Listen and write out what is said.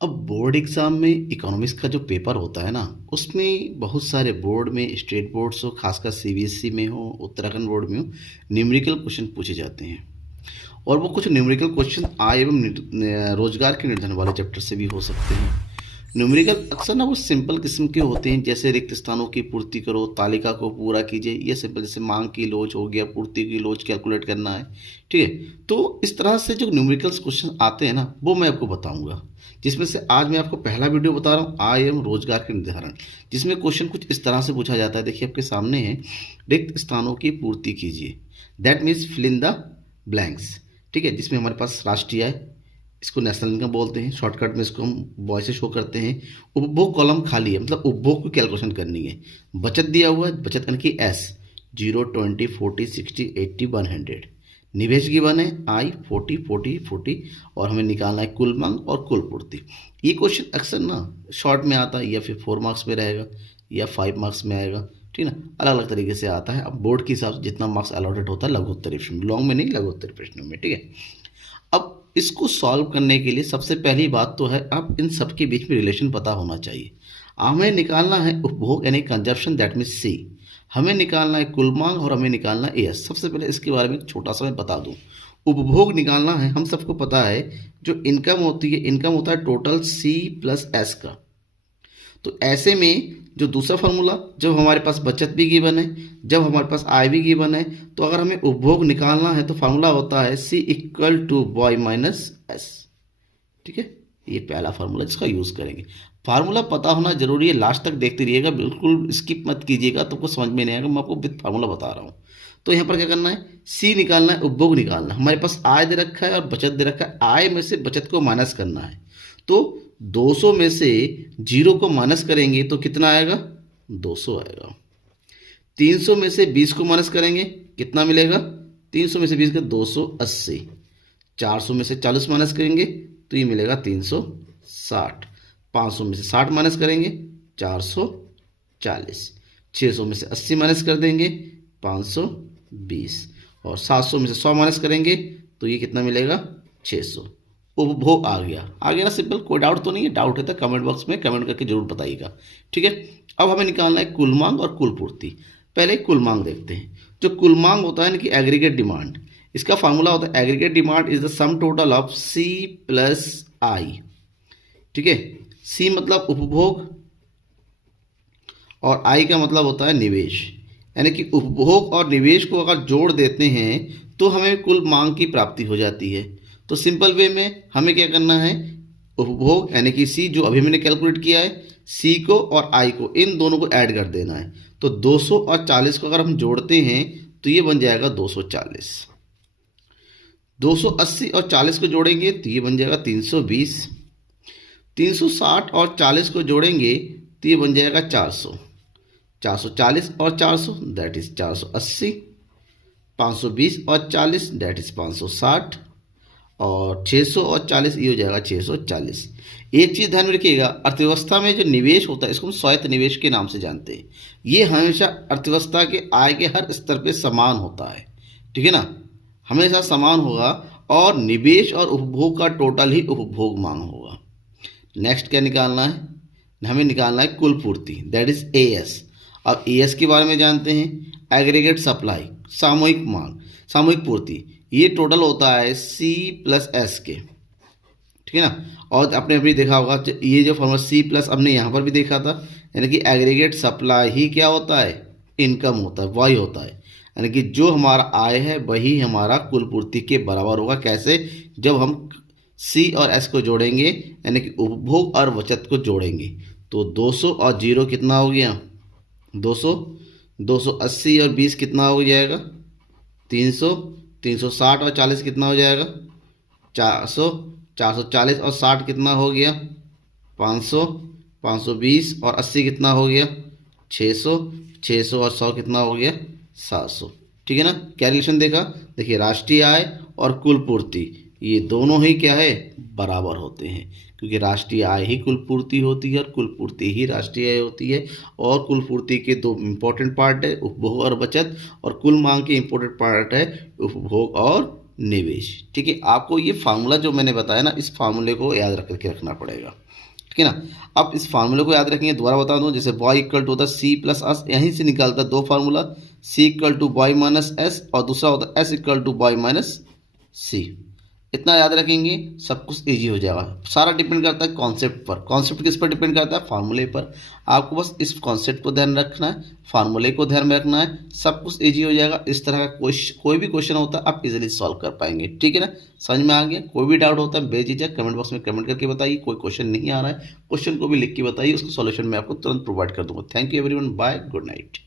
अब board exam में economics का जो पेपर होता है ना, उसमें बहुत सारे बोर्ड में, स्टेट बोर्ड्स हो, खासकर सीबीएसई में हो, उत्तराखंड बोर्ड में हो, न्यूमेरिकल क्वेश्चन पूछे जाते हैं। और वो कुछ न्यूमेरिकल क्वेश्चन आय एवं रोजगार के निर्धारण वाले चैप्टर से भी हो सकते हैं। न्यूमेरिकल अक्सर ना वो सिंपल किस्म के होते हैं, जैसे रिक्त स्थानों की पूर्ति करो, तालिका को पूरा कीजिए, ये सिंपल, जैसे मांग की लोच हो गया, पूर्ति की लोच कैलकुलेट करना है। ठीक है, तो इस तरह से जो न्यूमेरिकल्स क्वेश्चन आते हैं ना, वो मैं आपको बताऊंगा, जिसमें से आज मैं आपको पहला वीडियो बता रहा हूँ, आय एवं रोजगार के निर्धारण, जिसमें क्वेश्चन कुछ इस तरह से पूछा जाता है। देखिए आपके सामने है, रिक्त स्थानों की पूर्ति कीजिए, that means fill in the blanks. ठीक है, जिसमें हमारे पास राष्ट्रीय आय, इसको नेशनल इनकम बोलते हैं, शॉर्टकट में इसको हम बॉय से शो करते हैं। उपभोग कॉलम खाली है, मतलब उपभोग की कैलकुलेशन करनी है। बचत दिया हुआ है, बचत यानी कि एस, 0, 20, 40, 60, 80, 100। निवेश गिवन है, आई 40, 40, 40, और हमें निकालना है कुल मांग और कुल पूर्ति। ये क्वेश्चन अक्सर ना शॉर्ट में आता है, या फिर 4 मार्क्स में रहेगा, या 5 मार्क्स में आएगा। ठीक है ना, अलग अलग तरीके से आता है। अब बोर्ड के हिसाब से जितना मार्क्स अलॉटेड होता है लघुत्तरी प्रश्न में, लॉन्ग में नहीं, लघुत्तरी प्रश्नों में। ठीक है, अब इसको सॉल्व करने के लिए सबसे पहली बात तो है, अब इन सब के बीच में रिलेशन पता होना चाहिए। हमें निकालना है उपभोग यानी कंजप्शन, दैट मीन्स सी। हमें निकालना है कुल मांग और हमें निकालना है एस। सबसे पहले इसके बारे में एक छोटा सा मैं बता दूं। उपभोग निकालना है, हम सबको पता है जो इनकम होती है, इनकम होता है टोटल सी प्लस एस का। तो ऐसे में जो दूसरा फार्मूला, जब हमारे पास बचत भी गिवन है, जब हमारे पास आय भी गिवन है, तो अगर हमें उपभोग निकालना है तो फार्मूला होता है C equal to boy minus S. ठीक है, ये पहला फार्मूला जिसका यूज़ करेंगे। फार्मूला पता होना जरूरी है, लास्ट तक देखते रहिएगा, बिल्कुल स्किप मत कीजिएगा, तो आपको समझ में नहीं आएगा। मैं आपको विद फार्मूला बता रहा हूँ। तो यहाँ पर क्या करना है, सी निकालना है, उपभोग निकालना है। हमारे पास आय दे रखा है और बचत दे रखा है। आय में से बचत को माइनस करना है, तो 200 में से 0 को माइनस करेंगे तो कितना आएगा, 200 आएगा। 300 में से 20 को माइनस करेंगे, कितना मिलेगा, 300 में से 20 का 280। 400 में से 40 माइनस करेंगे तो ये मिलेगा 360। 500 में से 60 माइनस करेंगे 440। 600 में से 80 माइनस कर देंगे 520, और 700 में से 100 माइनस करेंगे तो ये कितना मिलेगा, 600। उपभोग आ गया ना, सिंपल। कोई डाउट तो नहीं है? डाउट है तो कमेंट बॉक्स में कमेंट करके जरूर बताइएगा। ठीक है, अब हमें निकालना है कुल मांग और कुल पूर्ति। पहले कुल मांग देखते हैं। जो कुल मांग होता है ना कि एग्रीगेट डिमांड, इसका फार्मूला होता है aggregate demand is the sum total of C plus I. ठीक है, सी मतलब उपभोग और आई का मतलब होता है निवेश, यानी कि उपभोग और निवेश को अगर जोड़ देते हैं तो हमें कुल मांग की प्राप्ति हो जाती है। तो सिंपल वे में हमें क्या करना है, उपभोग यानी कि सी जो अभी मैंने कैलकुलेट किया है, सी को और आई को, इन दोनों को ऐड कर देना है। तो 200 और 40 को अगर हम जोड़ते हैं तो ये बन जाएगा 240। 280 और 40 को जोड़ेंगे तो ये बन जाएगा 320। 360 और 40 को जोड़ेंगे तो ये बन जाएगा 400। 440 और 400 दैट इज 480। 520 और 40 दैट इज 560, और 600 और 40 ये हो जाएगा 640। एक चीज़ ध्यान में रखिएगा, अर्थव्यवस्था में जो निवेश होता है इसको हम स्वायत्त निवेश के नाम से जानते हैं। ये हमेशा अर्थव्यवस्था के आय के हर स्तर पे समान होता है। ठीक है ना, हमेशा समान होगा, और निवेश और उपभोग का टोटल ही उपभोग मांग होगा। नेक्स्ट क्या निकालना है, हमें निकालना है कुल पूर्ति, दैट इज ए एस। अब ए एस के बारे में जानते हैं, एग्रीगेट सप्लाई, सामूहिक मांग, सामूहिक पूर्ति। ये टोटल होता है सी प्लस एस के। ठीक है ना, और आपने अभी देखा होगा ये जो फॉर्मूला सी प्लस, हमने यहाँ पर भी देखा था, यानी कि एग्रीगेट सप्लाई ही क्या होता है, इनकम होता है, वही होता है। यानी कि जो हमारा आय है वही हमारा कुल पूर्ति के बराबर होगा। कैसे, जब हम सी और एस को जोड़ेंगे, यानी कि उपभोग और बचत को जोड़ेंगे, तो 200 और 0 कितना हो गया, 200। 280 और 20 कितना हो जाएगा, 300। 360 और 40 कितना हो जाएगा, 400। 440 और 60 कितना हो गया, 500। 520 और 80 कितना हो गया, 600। 600 और 100 कितना हो गया, 700। ठीक है ना, क्या रिलेशन देखा, देखिए राष्ट्रीय आय और कुल पूर्ति ये दोनों ही क्या है, बराबर होते हैं, क्योंकि राष्ट्रीय आय ही कुल पूर्ति होती है और कुल पूर्ति ही राष्ट्रीय आय होती है। और कुल पूर्ति के दो इम्पोर्टेंट पार्ट है, उपभोग और बचत, और कुल मांग के इम्पोर्टेंट पार्ट है उपभोग और निवेश। ठीक है, आपको ये फार्मूला जो मैंने बताया ना, इस फार्मूले को याद रख करके रखना पड़ेगा। ठीक है ना। अब इस फार्मूले को याद रखेंगे, दोबारा बता दूं, जैसे y इक्वल टू होता है सी प्लस एस, यहीं से निकालता है दो formula, c equal to Y minus S और दूसरा होता है s equal to Y minus C. इतना याद रखेंगे, सब कुछ इजी हो जाएगा। सारा डिपेंड करता है कॉन्सेप्ट पर। कॉन्सेप्ट किस पर डिपेंड करता है? फार्मूले पर। आपको बस इस कॉन्सेप्ट को ध्यान रखना है, फार्मूले को ध्यान में रखना है, सब कुछ इजी हो जाएगा। इस तरह का कोई भी क्वेश्चन होता है आप इजीली सॉल्व कर पाएंगे। ठीक है ना, समझ में आ गया? कोई भी डाउट होता है बेझिझक कमेंट बॉक्स में कमेंट करके बताइए। कोई क्वेश्चन नहीं आ रहा है, क्वेश्चन को भी लिख के बताइए, उसका सॉल्यूशन मैं आपको तुरंत प्रोवाइड कर दूंगा। Thank you everyone, bye, good night.